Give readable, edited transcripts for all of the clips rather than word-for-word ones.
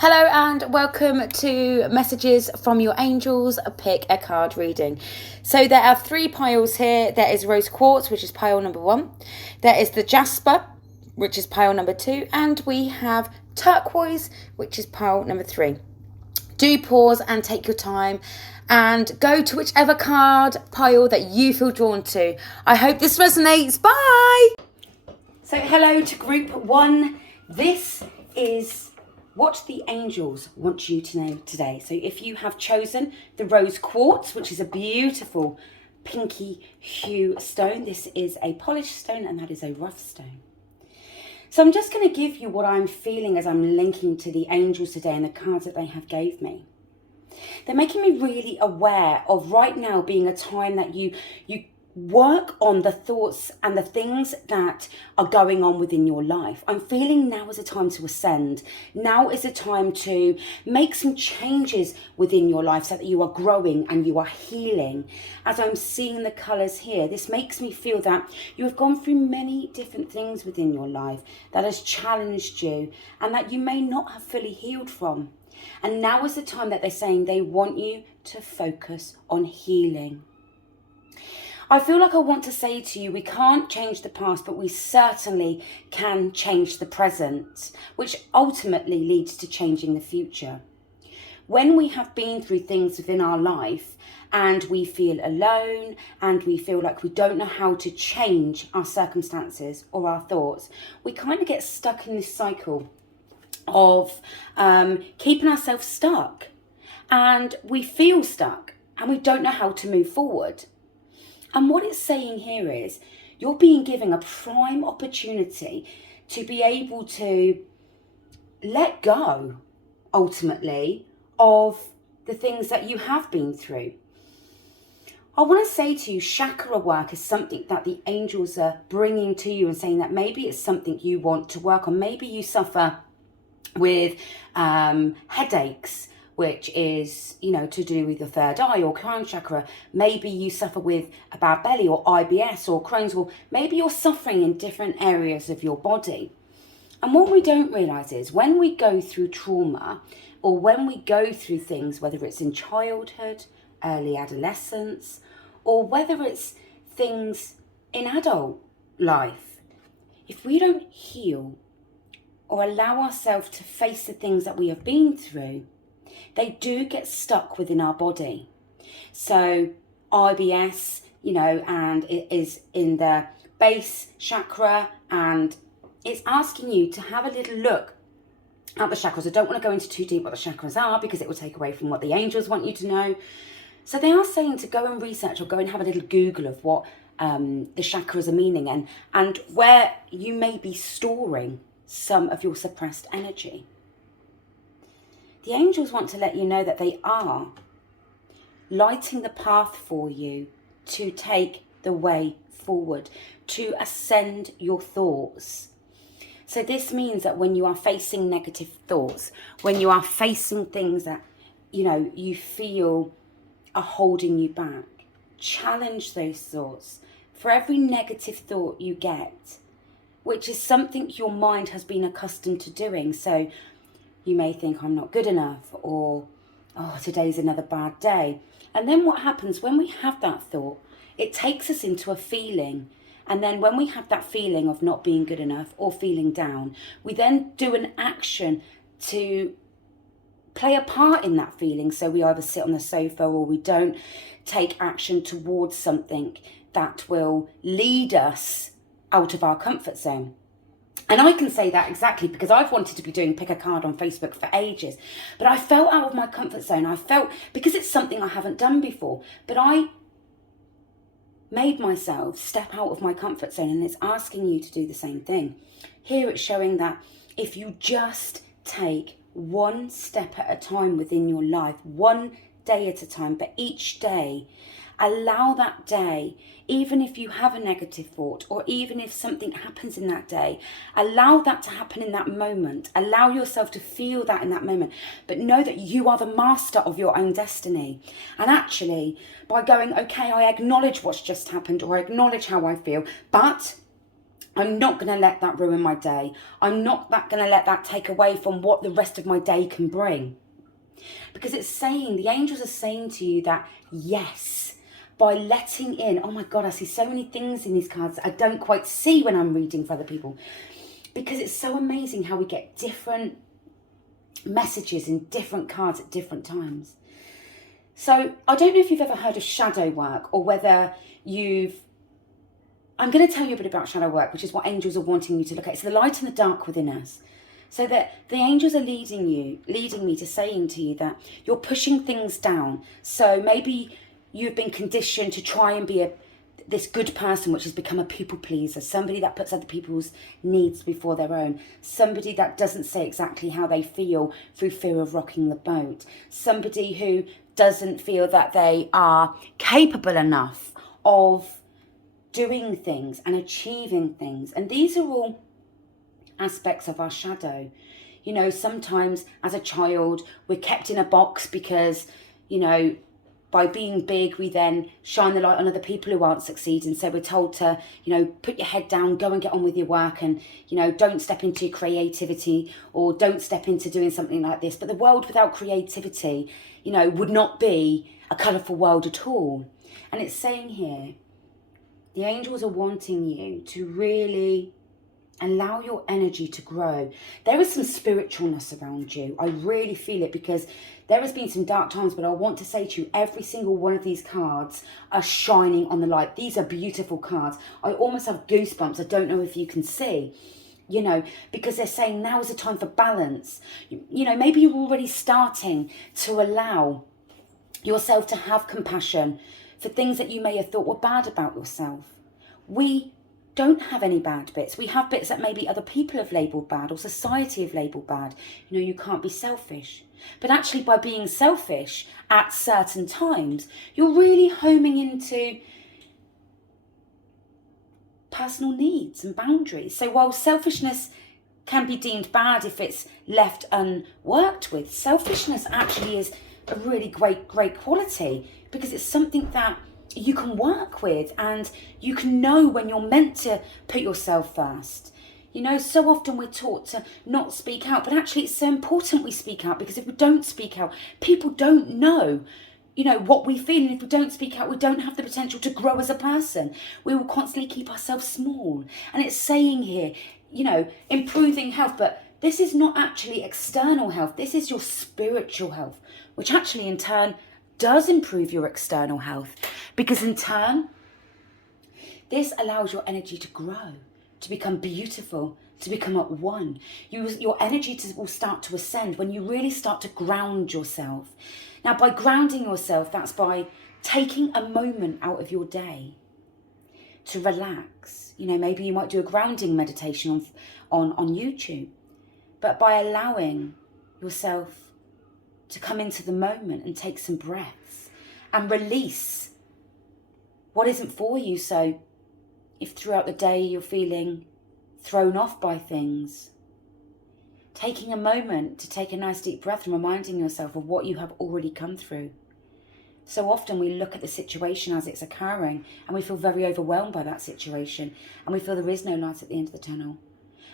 Hello and welcome to Messages from Your Angels, Pick a Card reading. So there are three piles here. There is Rose Quartz, which is pile number 1. There is the Jasper, which is pile number 2. And we have Turquoise, which is pile number 3. Do pause and take your time and go to whichever card pile that you feel drawn to. I hope this resonates. Bye! So hello to group 1. This is what the angels want you to know today. So if you have chosen the Rose Quartz, which is a beautiful pinky hue stone, this is a polished stone and that is a rough stone. So I'm just going to give you what I'm feeling as I'm linking to the angels today and the cards that they have gave me. They're making me really aware of right now being a time that you work on the thoughts and the things that are going on within your life. I'm feeling now is a time to ascend. Now is a time to make some changes within your life so that you are growing and you are healing. As I'm seeing the colours here, this makes me feel that you have gone through many different things within your life that has challenged you and that you may not have fully healed from. And now is the time that they're saying they want you to focus on healing. I feel like I want to say to you, we can't change the past, but we certainly can change the present, which ultimately leads to changing the future. When we have been through things within our life and we feel alone and we feel like we don't know how to change our circumstances or our thoughts, we kind of get stuck in this cycle of keeping ourselves stuck. And we feel stuck and we don't know how to move forward. And what it's saying here is you're being given a prime opportunity to be able to let go, ultimately, of the things that you have been through. I want to say to you, chakra work is something that the angels are bringing to you and saying that maybe it's something you want to work on. Maybe you suffer with headaches, which is, to do with your third eye or crown chakra. Maybe you suffer with a bad belly or IBS or Crohn's, or maybe you're suffering in different areas of your body. And what we don't realise is when we go through trauma or when we go through things, whether it's in childhood, early adolescence, or whether it's things in adult life, if we don't heal or allow ourselves to face the things that we have been through, they do get stuck within our body. So IBS, and it is in the base chakra, and it's asking you to have a little look at the chakras. I don't want to go into too deep what the chakras are because it will take away from what the angels want you to know. So they are saying to go and research or go and have a little Google of what the chakras are meaning and where you may be storing some of your suppressed energy. The angels want to let you know that they are lighting the path for you to take the way forward, to ascend your thoughts. So this means that when you are facing negative thoughts, when you are facing things that, you feel are holding you back, challenge those thoughts. For every negative thought you get, which is something your mind has been accustomed to doing. So you may think, I'm not good enough, or, today's another bad day. And then what happens when we have that thought, it takes us into a feeling. And then when we have that feeling of not being good enough or feeling down, we then do an action to play a part in that feeling. So we either sit on the sofa or we don't take action towards something that will lead us out of our comfort zone. And I can say that exactly because I've wanted to be doing Pick a Card on Facebook for ages. But I felt out of my comfort zone. I felt, because it's something I haven't done before, but I made myself step out of my comfort zone, and it's asking you to do the same thing. Here it's showing that if you just take one step at a time within your life, one day at a time, but each day, allow that day, even if you have a negative thought or even if something happens in that day, allow that to happen in that moment. Allow yourself to feel that in that moment, but know that you are the master of your own destiny. And actually, by going, okay, I acknowledge what's just happened or I acknowledge how I feel, but I'm not going to let that ruin my day. I'm not going to let that take away from what the rest of my day can bring. Because it's saying, the angels are saying to you that, yes, by letting in, oh my God, I see so many things in these cards that I don't quite see when I'm reading for other people. Because it's so amazing how we get different messages in different cards at different times. So I don't know if you've ever heard of shadow work, or whether I'm going to tell you a bit about shadow work, which is what angels are wanting you to look at. It's the light and the dark within us. So that the angels are leading me to saying to you that you're pushing things down. So maybe you've been conditioned to try and be this good person, which has become a people pleaser, somebody that puts other people's needs before their own, somebody that doesn't say exactly how they feel through fear of rocking the boat, somebody who doesn't feel that they are capable enough of doing things and achieving things. And these are all aspects of our shadow. You know, sometimes as a child we're kept in a box because, you know, by being big we then shine the light on other people who aren't succeeding. So we're told to, you know, put your head down, go and get on with your work, and, you know, don't step into your creativity, or don't step into doing something like this. But the world without creativity, you know, would not be a colourful world at all. And it's saying here, the angels are wanting you to really allow your energy to grow. There is some spiritualness around you. I really feel it, because there has been some dark times, but I want to say to you, every single one of these cards are shining on the light. These are beautiful cards. I almost have goosebumps. I don't know if you can see, you know, because they're saying now is the time for balance. You know, maybe you're already starting to allow yourself to have compassion for things that you may have thought were bad about yourself. We don't have any bad bits. We have bits that maybe other people have labelled bad, or society have labelled bad. You know, you can't be selfish. But actually, by being selfish at certain times, you're really homing into personal needs and boundaries. So while selfishness can be deemed bad if it's left unworked with, selfishness actually is a really great quality, because it's something that you can work with, and you can know when you're meant to put yourself first. You know, so often we're taught to not speak out, but actually it's so important we speak out, because if we don't speak out, people don't know, you know, what we feel. And if we don't speak out, we don't have the potential to grow as a person. We will constantly keep ourselves small. And it's saying here, you know, improving health, but this is not actually external health. This is your spiritual health, which actually in turn does improve your external health, because in turn this allows your energy to grow, to become beautiful, to become at one. Your energy will start to ascend when you really start to ground yourself. Now, by grounding yourself, that's by taking a moment out of your day to relax. You know, maybe you might do a grounding meditation on YouTube, but by allowing yourself to come into the moment and take some breaths and release what isn't for you. So if throughout the day you're feeling thrown off by things, taking a moment to take a nice deep breath and reminding yourself of what you have already come through. So often we look at the situation as it's occurring and we feel very overwhelmed by that situation, and we feel there is no light at the end of the tunnel.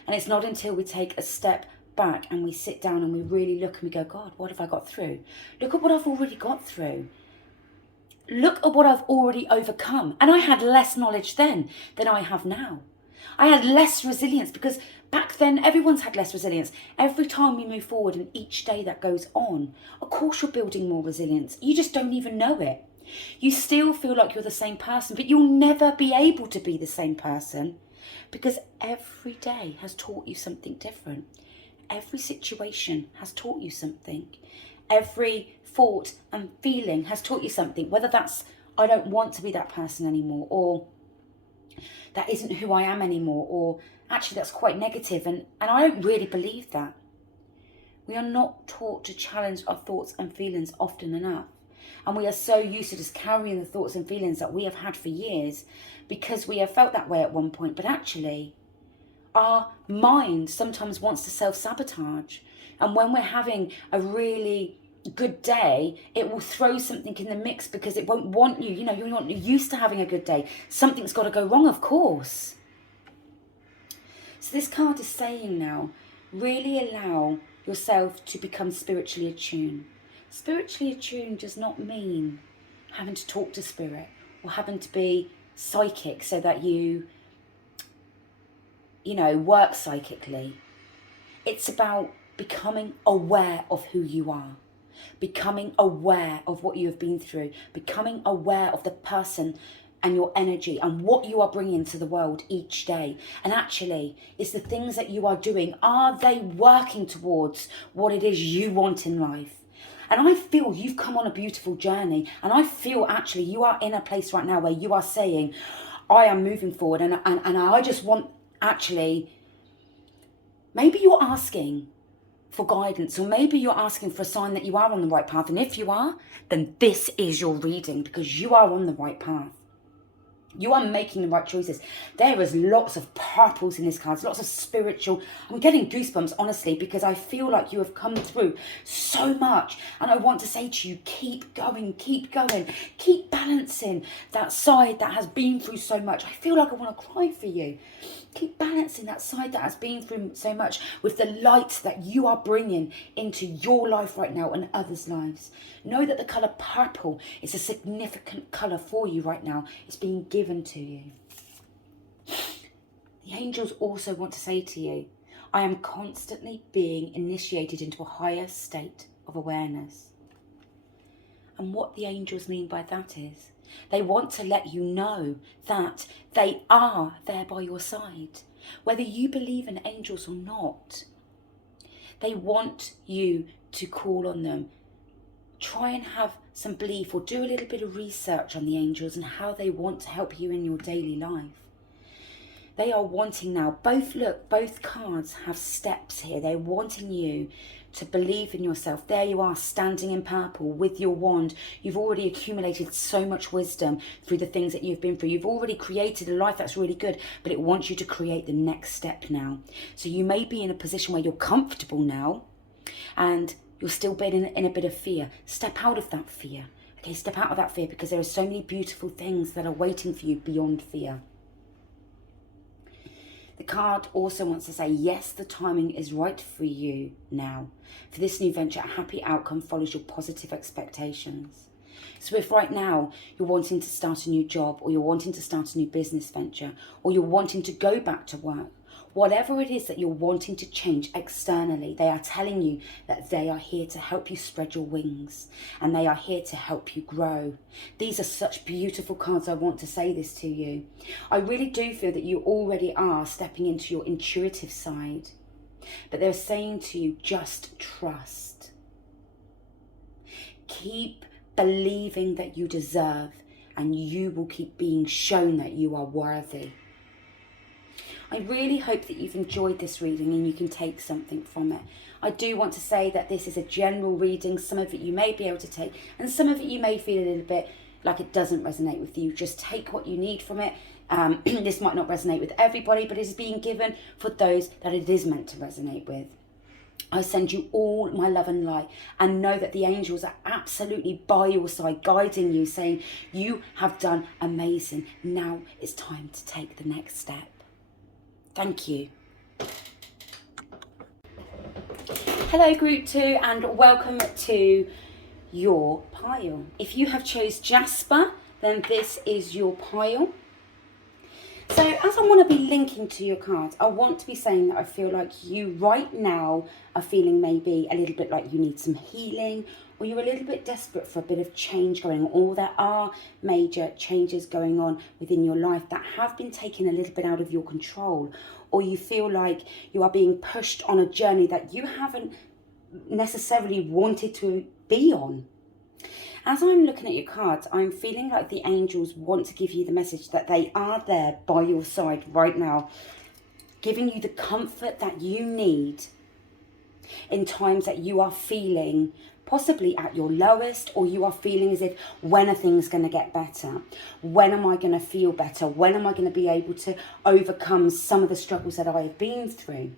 And it's not until we take a step back and we sit down and we really look and we go, God, what have I got through? Look at what I've already got through. Look at what I've already overcome. And I had less knowledge then than I have now. I had less resilience, because back then everyone's had less resilience. Every time we move forward and each day that goes on, of course you're building more resilience. You just don't even know it. You still feel like you're the same person, but you'll never be able to be the same person, because every day has taught you something different. Every situation has taught you something. Every thought and feeling has taught you something, whether that's, I don't want to be that person anymore, or that isn't who I am anymore, or actually that's quite negative, and I don't really believe that. We are not taught to challenge our thoughts and feelings often enough. And we are so used to just carrying the thoughts and feelings that we have had for years, because we have felt that way at one point. But actually, our mind sometimes wants to self-sabotage. And when we're having a really good day, it will throw something in the mix, because it won't want you. You know, you're not used to having a good day. Something's got to go wrong, of course. So this card is saying now, really allow yourself to become spiritually attuned. Spiritually attuned does not mean having to talk to spirit or having to be psychic so that you work psychically. It's about becoming aware of who you are, becoming aware of what you have been through, becoming aware of the person and your energy and what you are bringing to the world each day. And actually, is the things that you are doing, are they working towards what it is you want in life? And I feel you've come on a beautiful journey, and I feel actually you are in a place right now where you are saying, I am moving forward, and I just want, actually, maybe you're asking for guidance, or maybe you're asking for a sign that you are on the right path. And if you are, then this is your reading, because you are on the right path. You are making the right choices. There is lots of purples in this card, lots of spiritual. I'm getting goosebumps, honestly, because I feel like you have come through so much. And I want to say to you, keep going, keep balancing that side that has been through so much. I feel like I want to cry for you. Keep balancing that side that has been through so much with the light that you are bringing into your life right now and others' lives. Know that the colour purple is a significant colour for you right now. It's being given to you. The angels also want to say to you, I am constantly being initiated into a higher state of awareness. And what the angels mean by that is, they want to let you know that they are there by your side, whether you believe in angels or not. They want you to call on them. Try and have some belief, or do a little bit of research on the angels and how they want to help you in your daily life. They are wanting now, both cards have steps here. They're wanting you to believe in yourself. There you are, standing in purple with your wand. You've already accumulated so much wisdom through the things that you've been through. You've already created a life that's really good, but it wants you to create the next step now. So you may be in a position where you're comfortable now and you're still in a bit of fear. Step out of that fear. Okay, step out of that fear, because there are so many beautiful things that are waiting for you beyond fear. The card also wants to say, yes, the timing is right for you now. For this new venture, a happy outcome follows your positive expectations. So if right now you're wanting to start a new job, or you're wanting to start a new business venture, or you're wanting to go back to work, whatever it is that you're wanting to change externally, they are telling you that they are here to help you spread your wings, and they are here to help you grow. These are such beautiful cards. I want to say this to you. I really do feel that you already are stepping into your intuitive side, but they're saying to you, just trust. Keep believing that you deserve, and you will keep being shown that you are worthy. I really hope that you've enjoyed this reading and you can take something from it. I do want to say that this is a general reading. Some of it you may be able to take, and some of it you may feel a little bit like it doesn't resonate with you. Just take what you need from it. This might not resonate with everybody, but it is being given for those that it is meant to resonate with. I send you all my love and light, and know that the angels are absolutely by your side, guiding you, saying you have done amazing. Now it's time to take the next step. Thank you. Hello Group 2, and welcome to your pile. If you have chose Jasper, then this is your pile. So as I want to be linking to your cards, I want to be saying that I feel like you right now are feeling maybe a little bit like you need some healing, or you're a little bit desperate for a bit of change going on, or there are major changes going on within your life that have been taken a little bit out of your control, or you feel like you are being pushed on a journey that you haven't necessarily wanted to be on. As I'm looking at your cards, I'm feeling like the angels want to give you the message that they are there by your side right now, giving you the comfort that you need in times that you are feeling possibly at your lowest, or you are feeling as if, when are things going to get better? When am I going to feel better? When am I going to be able to overcome some of the struggles that I have been through?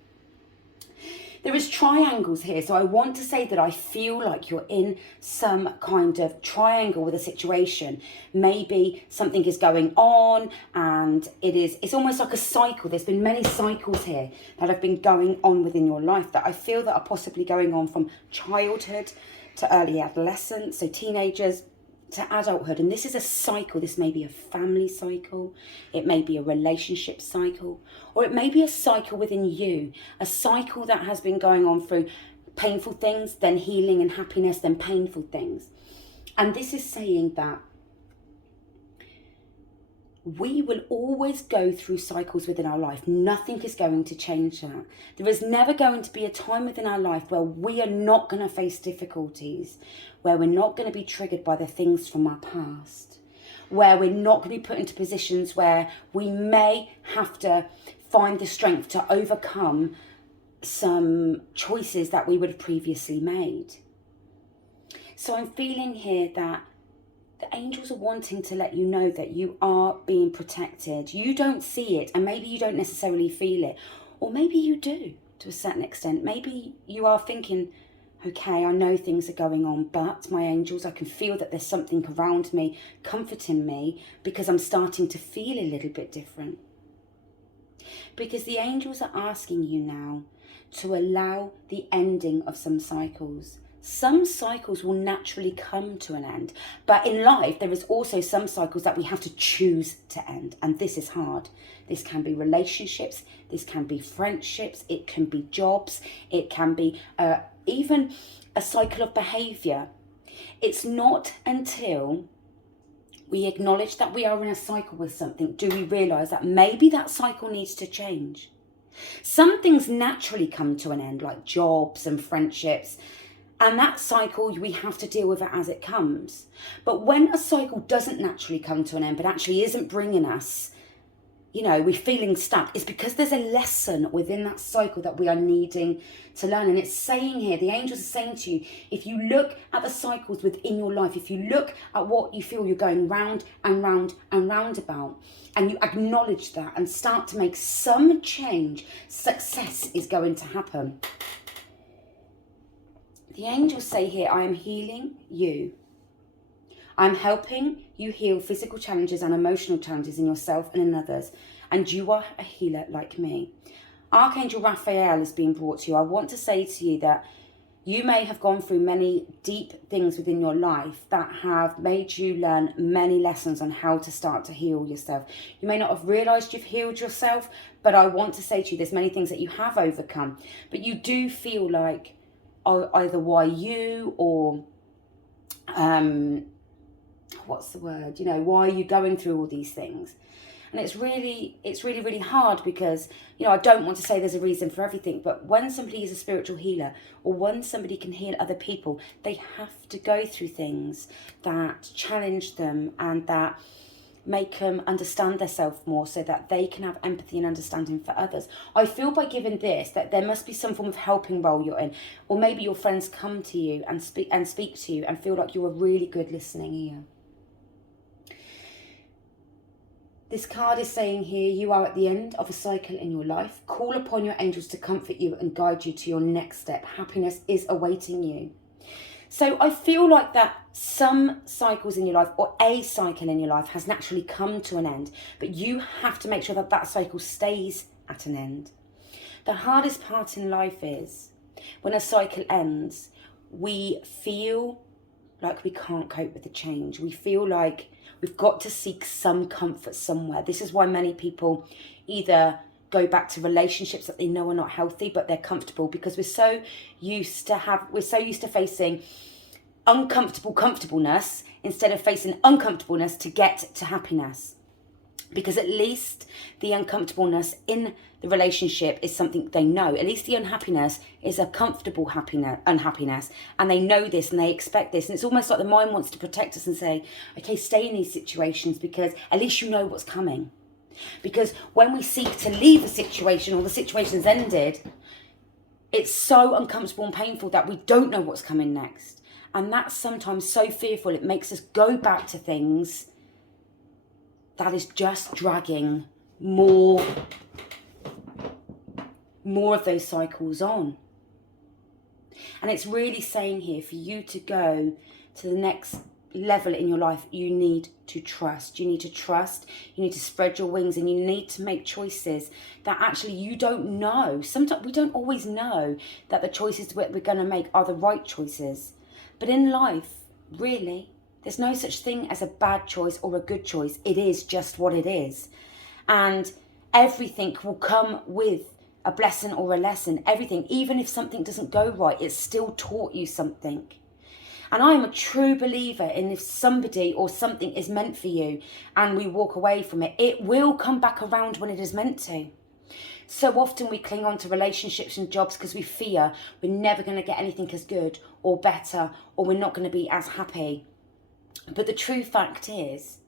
There is triangles here, so I want to say that I feel like you're in some kind of triangle with a situation. Maybe something is going on and it's almost like a cycle. There's been many cycles here that have been going on within your life that I feel that are possibly going on from childhood to early adolescence, so teenagers, to adulthood. And this is a cycle. This may be a family cycle, it may be a relationship cycle, or it may be a cycle within you, a cycle that has been going on through painful things, then healing and happiness, then painful things. And this is saying that we will always go through cycles within our life. Nothing is going to change that. There is never going to be a time within our life where we are not going to face difficulties, where we're not going to be triggered by the things from our past, where we're not going to be put into positions where we may have to find the strength to overcome some choices that we would have previously made. So I'm feeling here that the angels are wanting to let you know that you are being protected. You don't see it, and maybe you don't necessarily feel it, or maybe you do to a certain extent. Maybe you are thinking, okay, I know things are going on, but my angels, I can feel that there's something around me comforting me, because I'm starting to feel a little bit different. Because the angels are asking you now to allow the ending of some cycles. Some cycles will naturally come to an end, but in life there is also some cycles that we have to choose to end, and this is hard. This can be relationships, this can be friendships, it can be jobs, it can be even a cycle of behaviour. It's not until we acknowledge that we are in a cycle with something do we realise that maybe that cycle needs to change. Some things naturally come to an end, like jobs and friendships, and that cycle, we have to deal with it as it comes. But when a cycle doesn't naturally come to an end, but actually isn't bringing us, we're feeling stuck, it's because there's a lesson within that cycle that we are needing to learn. And it's saying here, the angels are saying to you, if you look at the cycles within your life, if you look at what you feel you're going round and round and round about, and you acknowledge that and start to make some change, success is going to happen. The angels say here, I am healing you. I'm helping you heal physical challenges and emotional challenges in yourself and in others. And you are a healer like me. Archangel Raphael is being brought to you. I want to say to you that you may have gone through many deep things within your life that have made you learn many lessons on how to start to heal yourself. You may not have realised you've healed yourself, but I want to say to you, there's many things that you have overcome. But you do feel like either why you or what's the word, why are you going through all these things? And it's really hard, because I don't want to say there's a reason for everything, but when somebody is a spiritual healer, or when somebody can heal other people, they have to go through things that challenge them and that make them understand themselves more, so that they can have empathy and understanding for others. I feel by giving this that there must be some form of helping role you're in, or maybe your friends come to you and speak to you and feel like you're a really good listening ear. This card is saying here, you are at the end of a cycle in your life. Call upon your angels to comfort you and guide you to your next step. Happiness is awaiting you. So I feel like that some cycles in your life, or a cycle in your life, has naturally come to an end, but you have to make sure that that cycle stays at an end. The hardest part in life is when a cycle ends, we feel like we can't cope with the change. We feel like we've got to seek some comfort somewhere. This is why many people either go back to relationships that they know are not healthy, but they're comfortable, because we're so used to facing uncomfortable comfortableness instead of facing uncomfortableness to get to happiness. Because at least the uncomfortableness in the relationship is something they know. At least the unhappiness is a comfortable unhappiness, and they know this and they expect this. And it's almost like the mind wants to protect us and say, okay, stay in these situations because at least you know what's coming. Because when we seek to leave a situation, or the situation's ended, it's so uncomfortable and painful that we don't know what's coming next. And that's sometimes so fearful, it makes us go back to things that is just dragging more of those cycles on. And it's really saying here, for you to go to the next level in your life, you need to trust. You need to trust, you need to spread your wings, and you need to make choices that actually you don't know. Sometimes we don't always know that the choices we're going to make are the right choices. But in life, really, there's no such thing as a bad choice or a good choice. It is just what it is. And everything will come with a blessing or a lesson. Everything, even if something doesn't go right, it's still taught you something. And I am a true believer in, if somebody or something is meant for you and we walk away from it, it will come back around when it is meant to. So often we cling on to relationships and jobs because we fear we're never going to get anything as good or better, or we're not going to be as happy. But the true fact is,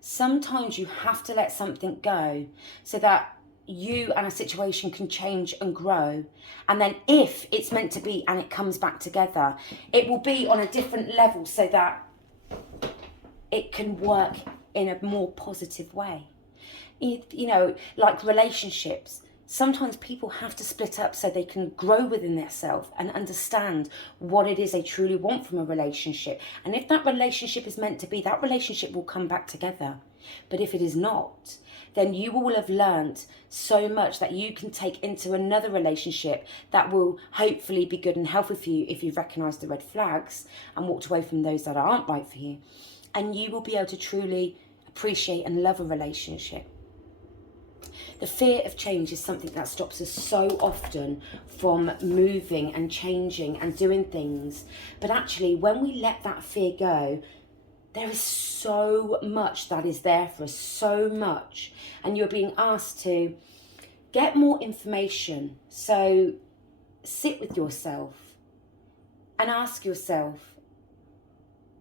sometimes you have to let something go so that you and a situation can change and grow. And then if it's meant to be and it comes back together, it will be on a different level so that it can work in a more positive way. You know, like relationships, sometimes people have to split up so they can grow within themselves and understand what it is they truly want from a relationship. And if that relationship is meant to be, that relationship will come back together. But if it is not, then you will have learned so much that you can take into another relationship that will hopefully be good and healthy for you if you've recognised the red flags and walked away from those that aren't right for you. And you will be able to truly appreciate and love a relationship. The fear of change is something that stops us so often from moving and changing and doing things. But actually, when we let that fear go, there is so much that is there for us, so much. And you're being asked to get more information. So sit with yourself and ask yourself,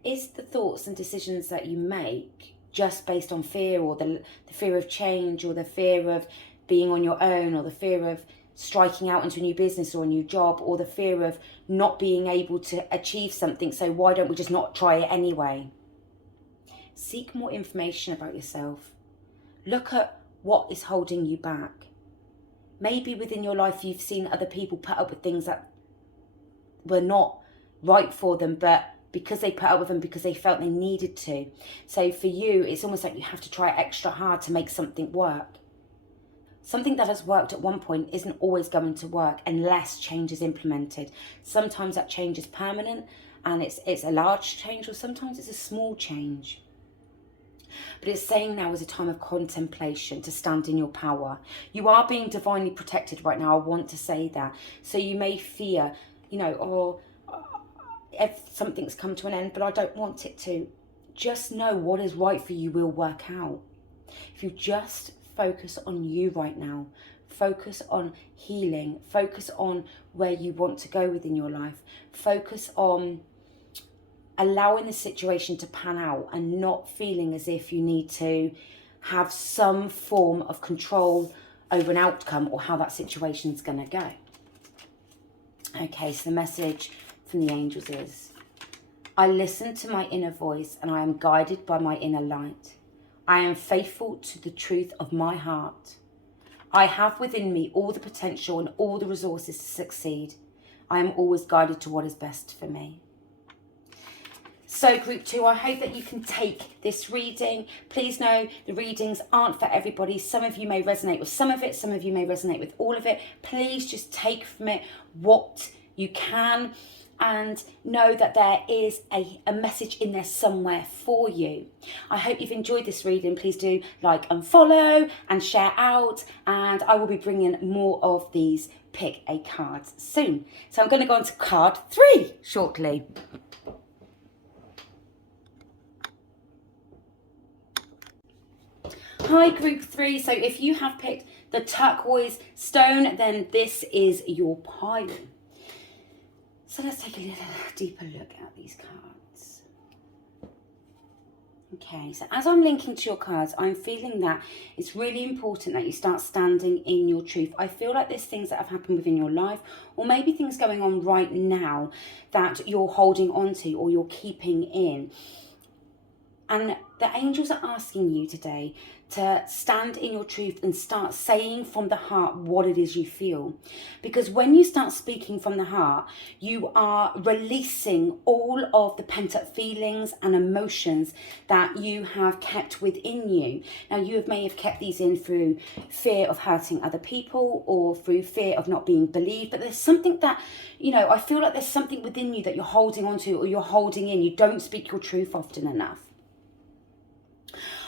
is the thoughts and decisions that you make just based on fear, or the fear of change, or the fear of being on your own, or the fear of striking out into a new business or a new job, or the fear of not being able to achieve something, so why don't we just not try it anyway? Seek more information about yourself. Look at what is holding you back. Maybe within your life you've seen other people put up with things that were not right for them, but because they put up with them because they felt they needed to. So for you, it's almost like you have to try extra hard to make something work. Something that has worked at one point isn't always going to work unless change is implemented. Sometimes that change is permanent and it's a large change, or sometimes it's a small change. But it's saying now is a time of contemplation, to stand in your power. You are being divinely protected right now. I want to say that. So you may fear, or if something's come to an end, but I don't want it to. Just know what is right for you will work out. If you just focus on you right now, focus on healing, focus on where you want to go within your life, focus on allowing the situation to pan out and not feeling as if you need to have some form of control over an outcome or how that situation's going to go. Okay, so the message from the angels is, I listen to my inner voice and I am guided by my inner light. I am faithful to the truth of my heart. I have within me all the potential and all the resources to succeed. I am always guided to what is best for me. So group 2, I hope that you can take this reading. Please know the readings aren't for everybody. Some of you may resonate with some of it. Some of you may resonate with all of it. Please just take from it what you can, and know that there is a message in there somewhere for you. I hope you've enjoyed this reading. Please do like and follow and share out, and I will be bringing more of these pick a cards soon. So I'm going to go on to card 3 shortly. Hi group 3, so if you have picked the turquoise stone, then this is your pile. So let's take a little deeper look at these cards. Okay, so as I'm linking to your cards, I'm feeling that it's really important that you start standing in your truth. I feel like there's things that have happened within your life, or maybe things going on right now that you're holding on to or you're keeping in. And The angels are asking you today to stand in your truth and start saying from the heart what it is you feel. Because when you start speaking from the heart, you are releasing all of the pent-up feelings and emotions that you have kept within you. Now, you may have kept these in through fear of hurting other people or through fear of not being believed. But there's something that, I feel like there's something within you that you're holding on to or you're holding in. You don't speak your truth often enough.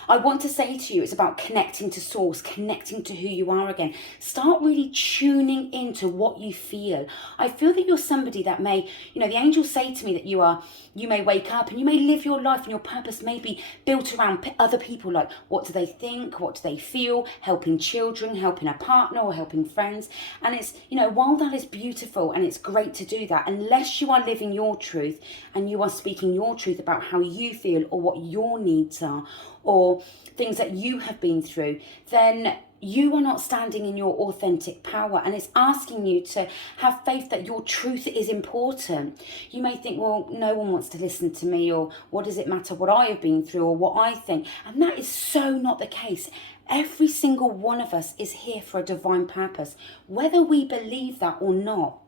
I want to say to you, it's about connecting to source, connecting to who you are again. Start really tuning into what you feel. I feel that you're somebody that may, the angels say to me that you may wake up and you may live your life and your purpose may be built around other people. Like, what do they think? What do they feel? Helping children, helping a partner or helping friends. And it's, while that is beautiful and it's great to do that, unless you are living your truth and you are speaking your truth about how you feel or what your needs are, or things that you have been through, then you are not standing in your authentic power. And it's asking you to have faith that your truth is important. You may think, well, no one wants to listen to me, or what does it matter what I have been through or what I think? And that is so not the case. Every single one of us is here for a divine purpose, whether we believe that or not.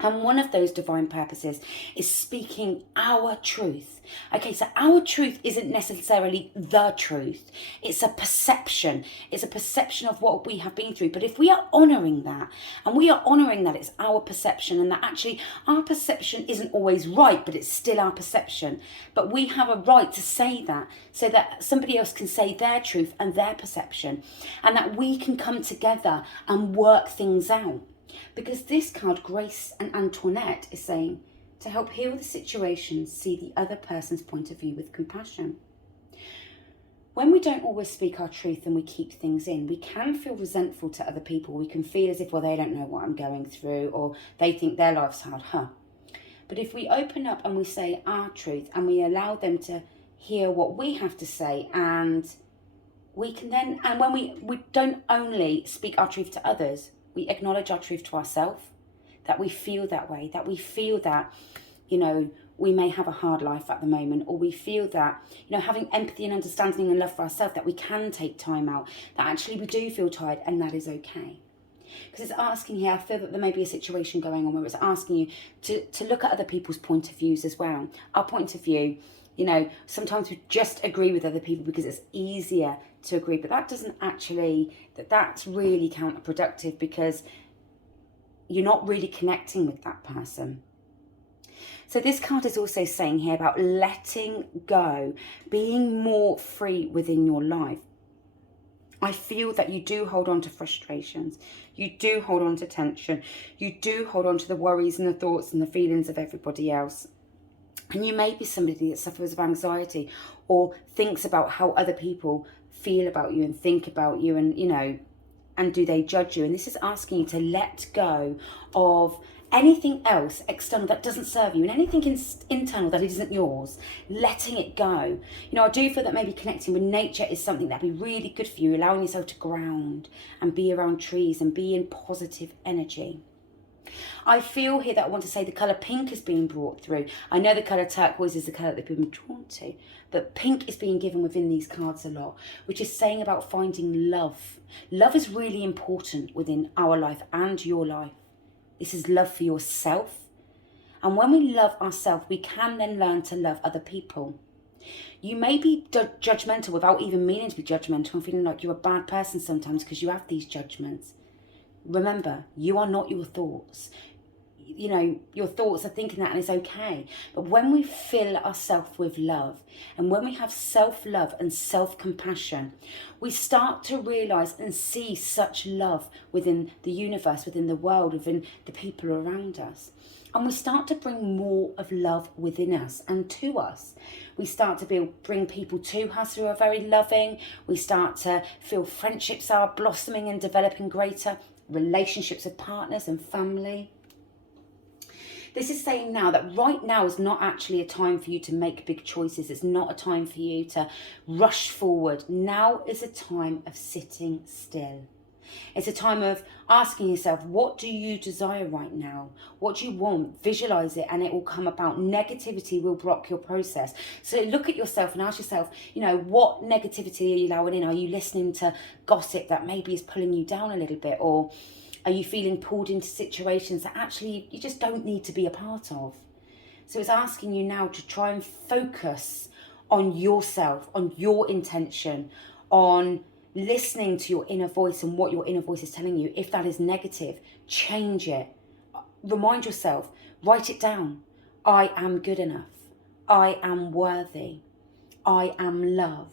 And one of those divine purposes is speaking our truth. Okay, so our truth isn't necessarily the truth. It's a perception. It's a perception of what we have been through. But if we are honouring that, and we are honouring that it's our perception, and that actually our perception isn't always right, but it's still our perception. But we have a right to say that so that somebody else can say their truth and their perception, and that we can come together and work things out. Because this card, Grace and Antoinette, is saying to help heal the situation, see the other person's point of view with compassion. When we don't always speak our truth and we keep things in, we can feel resentful to other people. We can feel as if, well, they don't know what I'm going through, or they think their life's hard, But if we open up and we say our truth and we allow them to hear what we have to say, and we can then, and when we don't only speak our truth to others, we acknowledge our truth to ourselves, that we feel that way, that we feel that, we may have a hard life at the moment, or we feel that, having empathy and understanding and love for ourselves, that we can take time out, that actually we do feel tired, and that is okay. Because it's asking here, I feel that there may be a situation going on where it's asking you to look at other people's point of views as well. Our point of view, sometimes we just agree with other people because it's easier to agree, but that doesn't actually, that's really counterproductive, because you're not really connecting with that person. So this card is also saying here about letting go, being more free within your life. I feel that you do hold on to frustrations, you do hold on to tension, you do hold on to the worries and the thoughts and the feelings of everybody else. And you may be somebody that suffers of anxiety or thinks about how other people feel about you and think about you, and, and do they judge you? And this is asking you to let go of anything else external that doesn't serve you, and anything internal that isn't yours, letting it go. I do feel that maybe connecting with nature is something that'd be really good for you, allowing yourself to ground and be around trees and be in positive energy. I feel here that I want to say the colour pink is being brought through. I know the colour turquoise is the colour that they've been drawn to, but pink is being given within these cards a lot, which is saying about finding love. Love is really important within our life and your life. This is love for yourself. And when we love ourselves, we can then learn to love other people. You may be judgmental without even meaning to be judgmental and feeling like you're a bad person sometimes because you have these judgments. Remember, you are not your thoughts. Your thoughts are thinking that, and it's okay. But when we fill ourselves with love, and when we have self-love and self-compassion, we start to realise and see such love within the universe, within the world, within the people around us. And we start to bring more of love within us and to us. We start to bring people to us who are very loving. We start to feel friendships are blossoming and developing greater, relationships with partners and family. This is saying now that right now is not actually a time for you to make big choices. It's not a time for you to rush forward. Now is a time of sitting still. It's a time of asking yourself, what do you desire right now? What do you want? Visualize it and it will come about. Negativity will block your process. So look at yourself and ask yourself, you know, what negativity are you allowing in? Are you listening to gossip that maybe is pulling you down a little bit? Or are you feeling pulled into situations that actually you just don't need to be a part of? So it's asking you now to try and focus on yourself, on your intention, on listening to your inner voice and what your inner voice is telling you. If that is negative, change it. Remind yourself, write it down. I am good enough. I am worthy. I am love.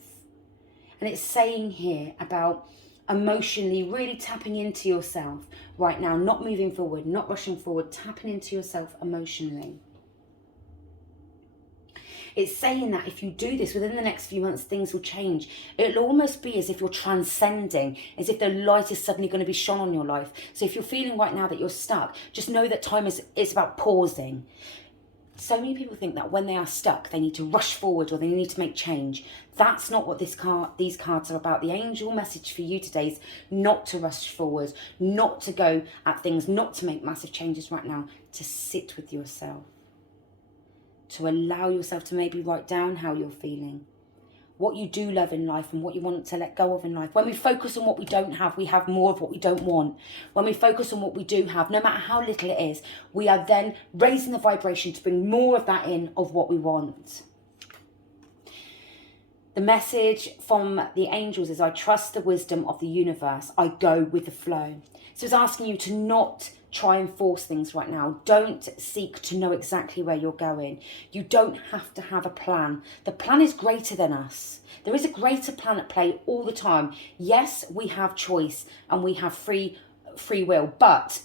And it's saying here about emotionally really tapping into yourself right now, not moving forward, not rushing forward, tapping into yourself emotionally. It's saying that if you do this within the next few months, things will change. It'll almost be as if you're transcending, as if the light is suddenly going to be shone on your life. So if you're feeling right now that you're stuck, just know that time is about pausing. So many people think that when they are stuck, they need to rush forward or they need to make change. That's not what these cards are about. The angel message for you today is not to rush forward, not to go at things, not to make massive changes right now, to sit with yourself. To allow yourself to maybe write down how you're feeling, what you do love in life and what you want to let go of in life. When we focus on what we don't have, we have more of what we don't want. When we focus on what we do have, no matter how little it is, we are then raising the vibration to bring more of that in of what we want. The message from the angels is, I trust the wisdom of the universe. I go with the flow. So it's asking you to not try and force things right now. Don't seek to know exactly where you're going. You don't have to have a plan. The plan is greater than us. There is a greater plan at play all the time. Yes, we have choice and we have free will, but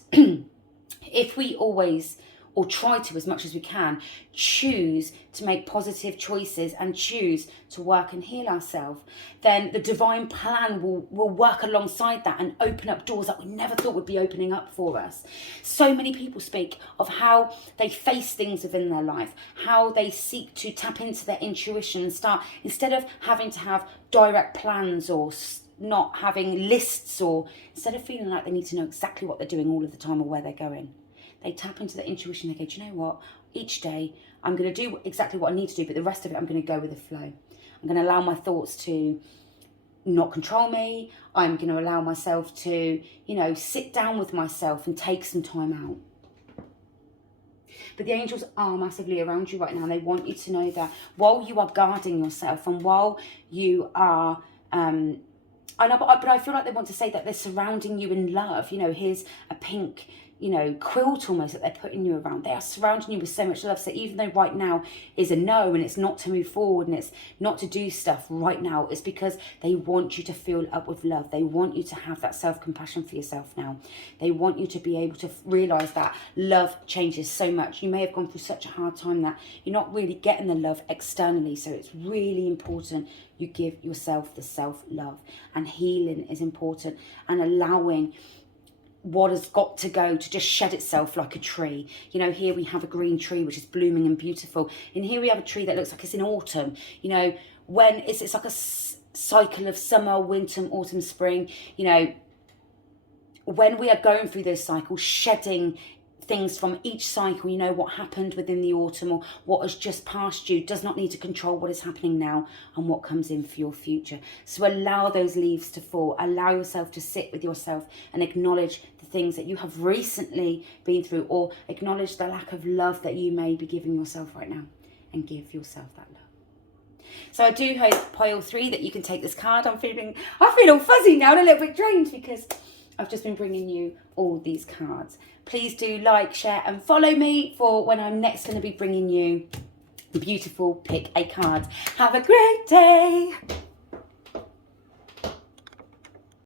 if we always, or try to as much as we can, choose to make positive choices and choose to work and heal ourselves, then the divine plan will work alongside that and open up doors that we never thought would be opening up for us. So many people speak of how they face things within their life, how they seek to tap into their intuition and start, instead of having to have direct plans or not having lists, or instead of feeling like they need to know exactly what they're doing all of the time or where they're going. They tap into their intuition. They go, do you know what? Each day I'm going to do exactly what I need to do, but the rest of it I'm going to go with the flow. I'm going to allow my thoughts to not control me. I'm going to allow myself to, sit down with myself and take some time out. But the angels are massively around you right now. And they want you to know that while you are guarding yourself and while you are... but I feel like they want to say that they're surrounding you in love. Here's a pink, quilt almost that they're putting you around. They are surrounding you with so much love. So even though right now is a no and it's not to move forward and it's not to do stuff right now, it's because they want you to fill up with love. They want you to have that self-compassion for yourself now. They want you to be able to realise that love changes so much. You may have gone through such a hard time that you're not really getting the love externally. So it's really important you give yourself the self-love, and healing is important, and allowing what has got to go to just shed itself like a tree. Here we have a green tree which is blooming and beautiful, and here we have a tree that looks like it's in autumn. When it's like a cycle of summer, winter, autumn, spring. When we are going through those cycles, shedding things from each cycle, what happened within the autumn or what has just passed you does not need to control what is happening now and what comes in for your future. So allow those leaves to fall. Allow yourself to sit with yourself and acknowledge the things that you have recently been through, or acknowledge the lack of love that you may be giving yourself right now, and give yourself that love. So I do hope, pile 3, that you can take this card. I feel all fuzzy now and a little bit drained because I've just been bringing you all these cards. Please do like, share and follow me for when I'm next going to be bringing you the beautiful Pick a Card. Have a great day.